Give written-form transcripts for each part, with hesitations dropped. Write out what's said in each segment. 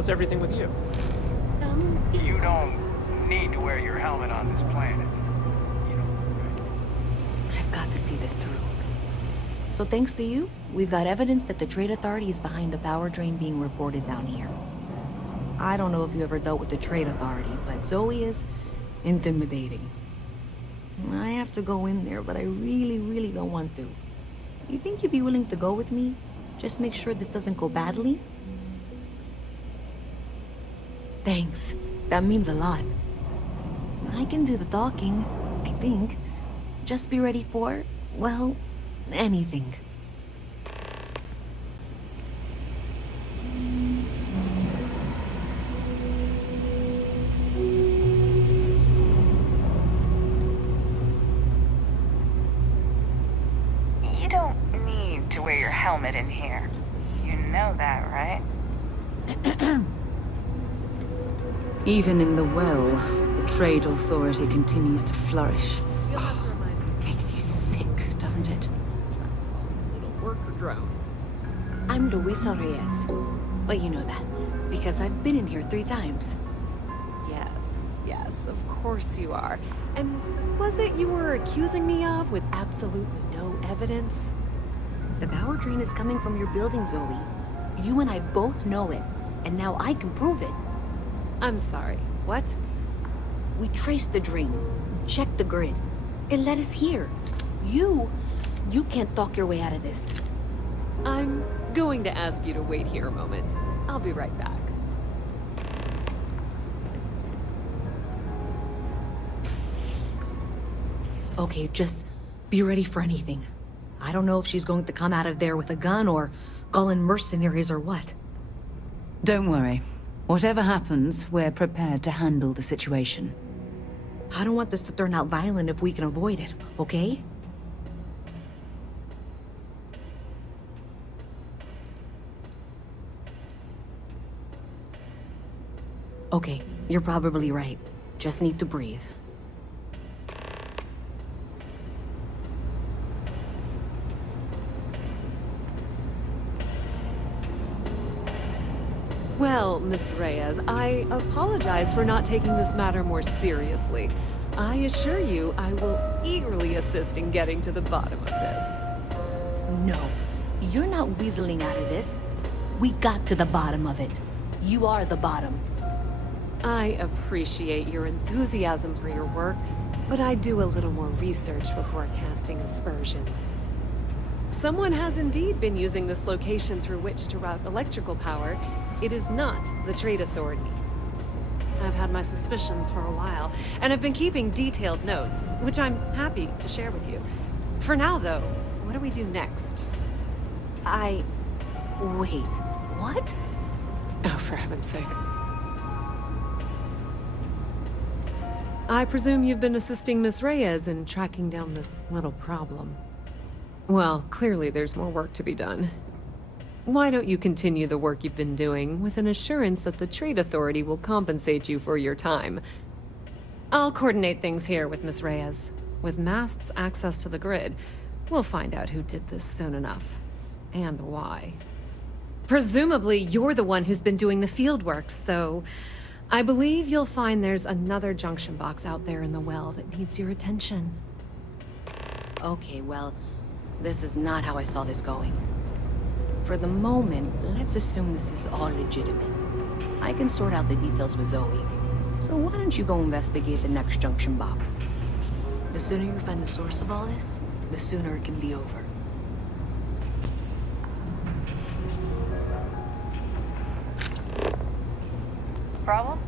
How's everything with you? You don't need to wear your helmet on this planet. You know, I've got to see this through. So thanks to you, we've got evidence that the Trade Authority is behind the power drain being reported down here. I don't know if you ever dealt with the Trade Authority, but Zoe is intimidating. I have to go in there, but I really don't want to. You think you'd be willing to go with me? Just make sure this doesn't go badly? Thanks. That means a lot. I can do the talking, I think. Just be ready for, well, anything. You don't need to wear your helmet in here. You know that, right? Even in the well, the Trade Authority continues to flourish. Makes you sick, doesn't it? Little worker drones. I'm Luisa Reyes. Well, you know that, because I've been in here 3 times. Yes, of course you are. And what was it you were accusing me of with absolutely no evidence? The power drain is coming from your building, Zoe. You and I both know it, and now I can prove it. I'm sorry, what? We traced the drain, checked the grid. It led us here. You can't talk your way out of this. I'm going to ask you to wait here a moment. I'll be right back. Okay, just be ready for anything. I don't know if she's going to come out of there with a gun or call in mercenaries or what. Don't worry. Whatever happens, we're prepared to handle the situation. I don't want this to turn out violent if we can avoid it, okay? Okay, you're probably right. Just need to breathe. Well, Miss Reyes, I apologize for not taking this matter more seriously. I assure you I will eagerly assist in getting to the bottom of this. No, you're not weaseling out of this. We got to the bottom of it. You are the bottom. I appreciate your enthusiasm for your work, but I do a little more research before casting aspersions. Someone has indeed been using this location through which to route electrical power. It is not the Trade Authority. I've had my suspicions for a while, and I've been keeping detailed notes, which I'm happy to share with you. For now, though, what do we do next? Wait, what? Oh, for heaven's sake. I presume you've been assisting Miss Reyes in tracking down this little problem. Well, clearly there's more work to be done. Why don't you continue the work you've been doing with an assurance that the Trade Authority will compensate you for your time? I'll coordinate things here with Miss Reyes. With Mast's access to the grid, we'll find out who did this soon enough. And why. Presumably, you're the one who's been doing the field work, so I believe you'll find there's another junction box out there in the well that needs your attention. Okay, well, this is not how I saw this going. For the moment, let's assume this is all legitimate. I can sort out the details with Zoe. So why don't you go investigate the next junction box? The sooner you find the source of all this, the sooner it can be over. Problem?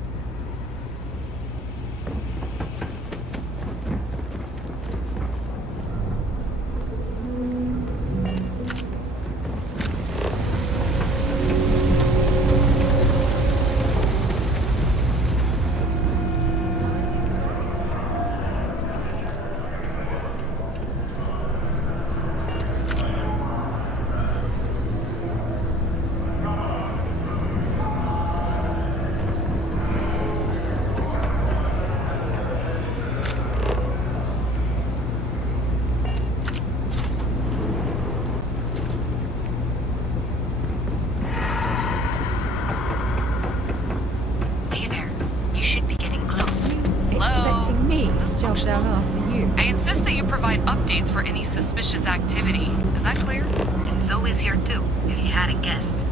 down after you. I insist that you provide updates for any suspicious activity. Is that clear? And Zoe's here too, if you hadn't guessed.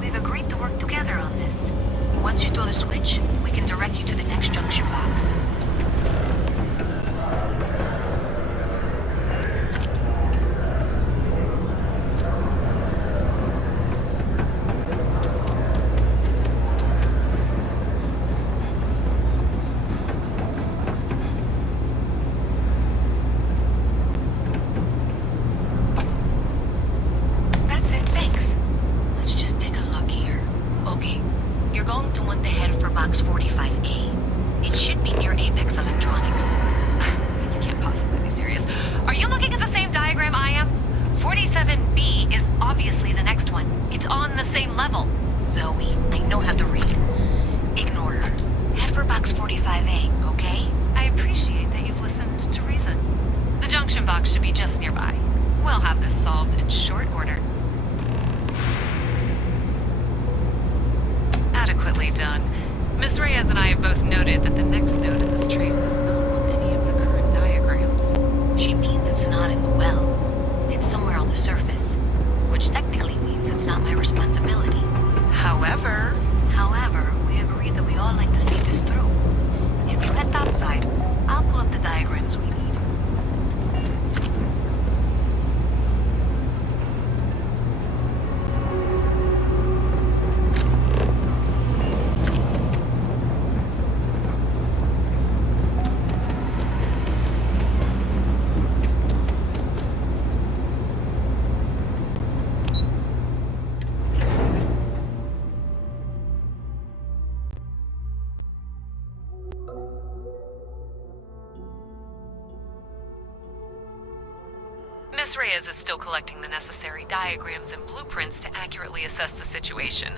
We've agreed to work together on this. Once you throw the switch, we can direct you to the next junction box. That's it, thanks. Let's just take a look here. Okay, you're going to want to head for box 45A. It should be near Apex Electronics. You can't possibly be serious. Are you looking at the same diagram I am? 47B is obviously the next one. It's on the same level. Zoe, I know how to read. Ignore her. Head for box 45A, okay? I appreciate that you've listened to reason. The junction box should be just nearby. We'll have this solved in short order. Adequately done. Miss Reyes and I have both noted that the next node in this trace is not on any of the current diagrams. She means it's not in the well. It's somewhere on the surface. Which technically means it's not my responsibility. However, We agreed that we all like to see this through. If you head topside, I'll pull up the diagrams we need. Miss Reyes is still collecting the necessary diagrams and blueprints to accurately assess the situation.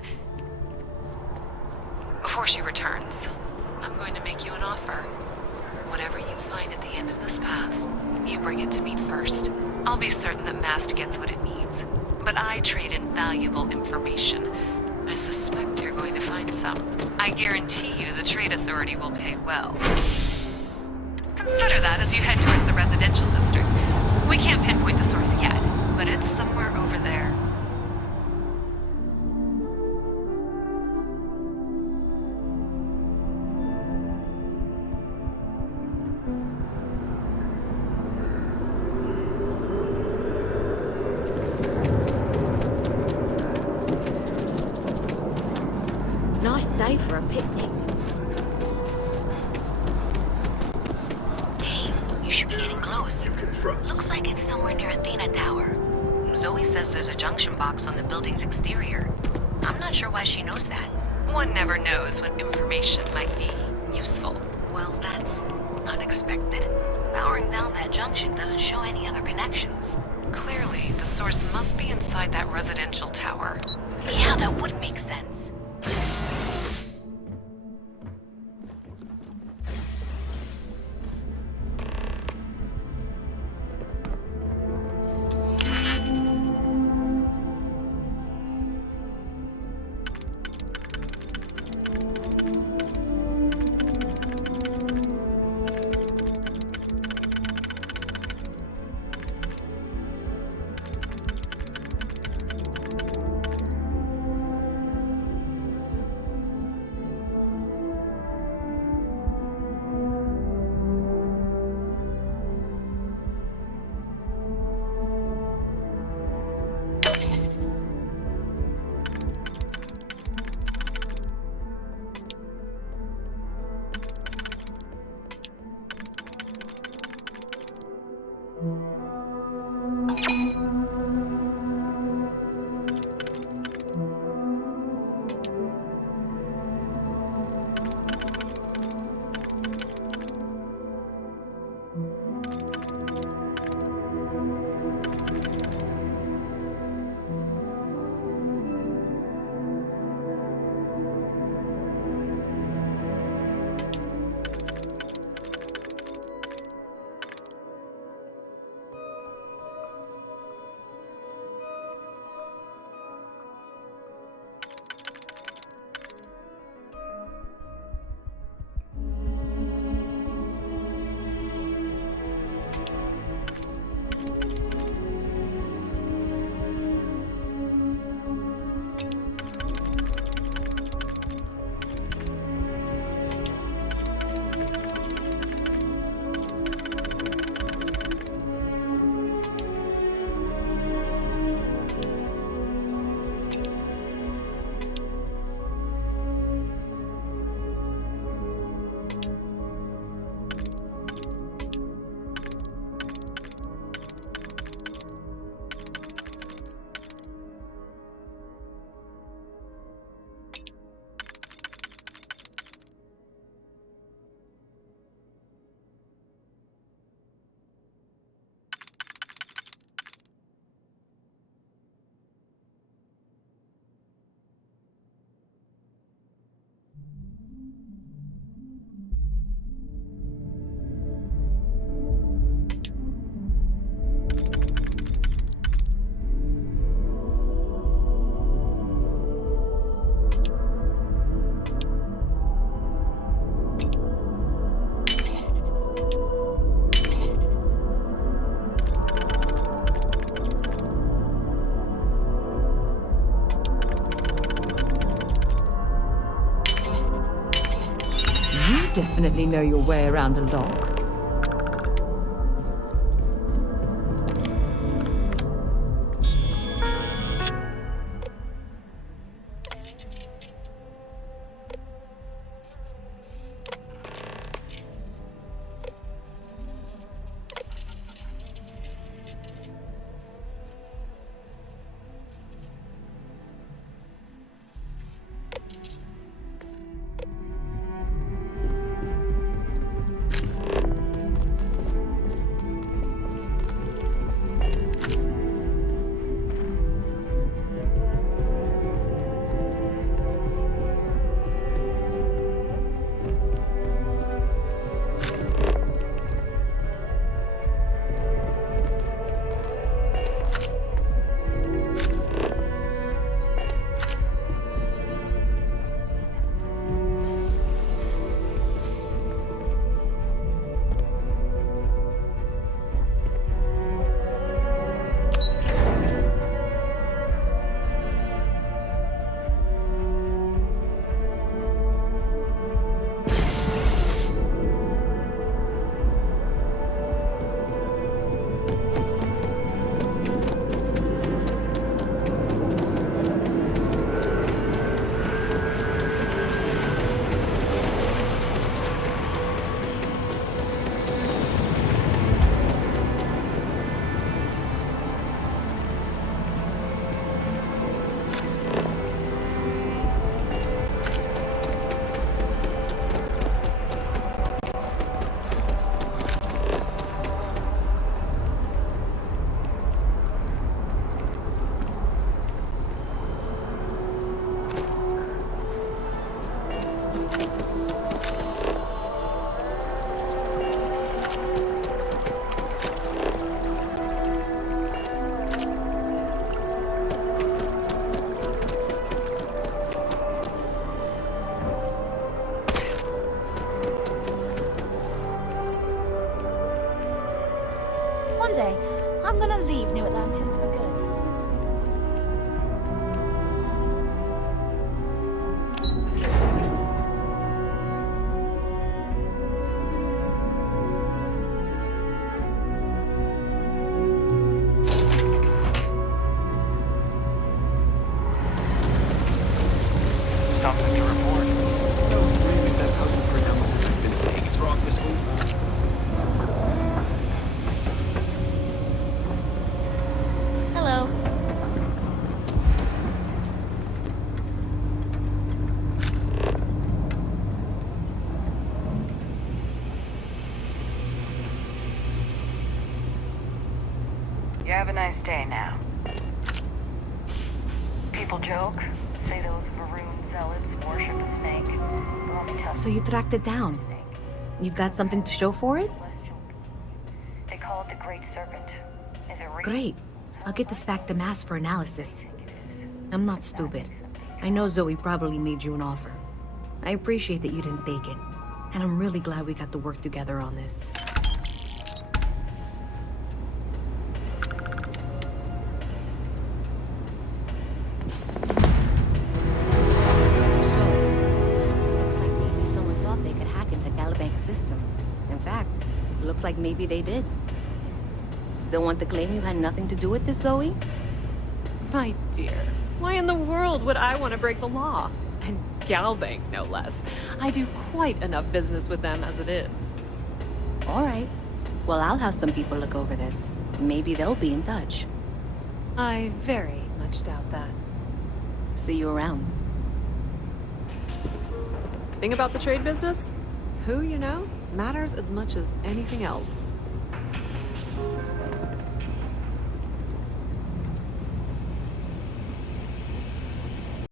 Before she returns, I'm going to make you an offer. Whatever you find at the end of this path, you bring it to me first. I'll be certain that Mast gets what it needs, but I trade in valuable information. I suspect you're going to find some. I guarantee you the Trade Authority will pay well. Consider that as you head towards the residential district. We can't pinpoint the source yet, but it's somewhere over there. Nice day for a picnic. Hey, you should be getting close. Looks like it's somewhere near Athena Tower. Zoe says there's a junction box on the building's exterior. I'm not sure why she knows that. One never knows when information might be useful. Well, that's unexpected. Powering down that junction doesn't show any other connections. Clearly, the source must be inside that residential tower. Yeah, that would make sense. definitely know your way around a lock. One day, I'm gonna leave New Atlantis for good. Something to report? No, really, that's how you pronounce it. I've been saying it's wrong this whole time. Hello. You have a nice day now. People joke, say those Varun zealots worship a snake. But let me tell So you tracked it down. snake. You've got something to show for it? Celestial. They call it the Great Serpent. Is it real? Great. I'll get this back to Mass for analysis. I think it is. I'm not stupid. I know Zoe probably made you an offer. I appreciate that you didn't take it. And I'm really glad we got to work together on this. So, looks like maybe someone thought they could hack into Galabank's system. In fact, looks like maybe they did. Still want to claim you had nothing to do with this, Zoe? My dear, why in the world would I want to break the law? And Galbank, no less. I do quite enough business with them as it is. All right. Well, I'll have some people look over this. Maybe they'll be in touch. I very much doubt that. See you around. Thing about the trade business? Who you know matters as much as anything else.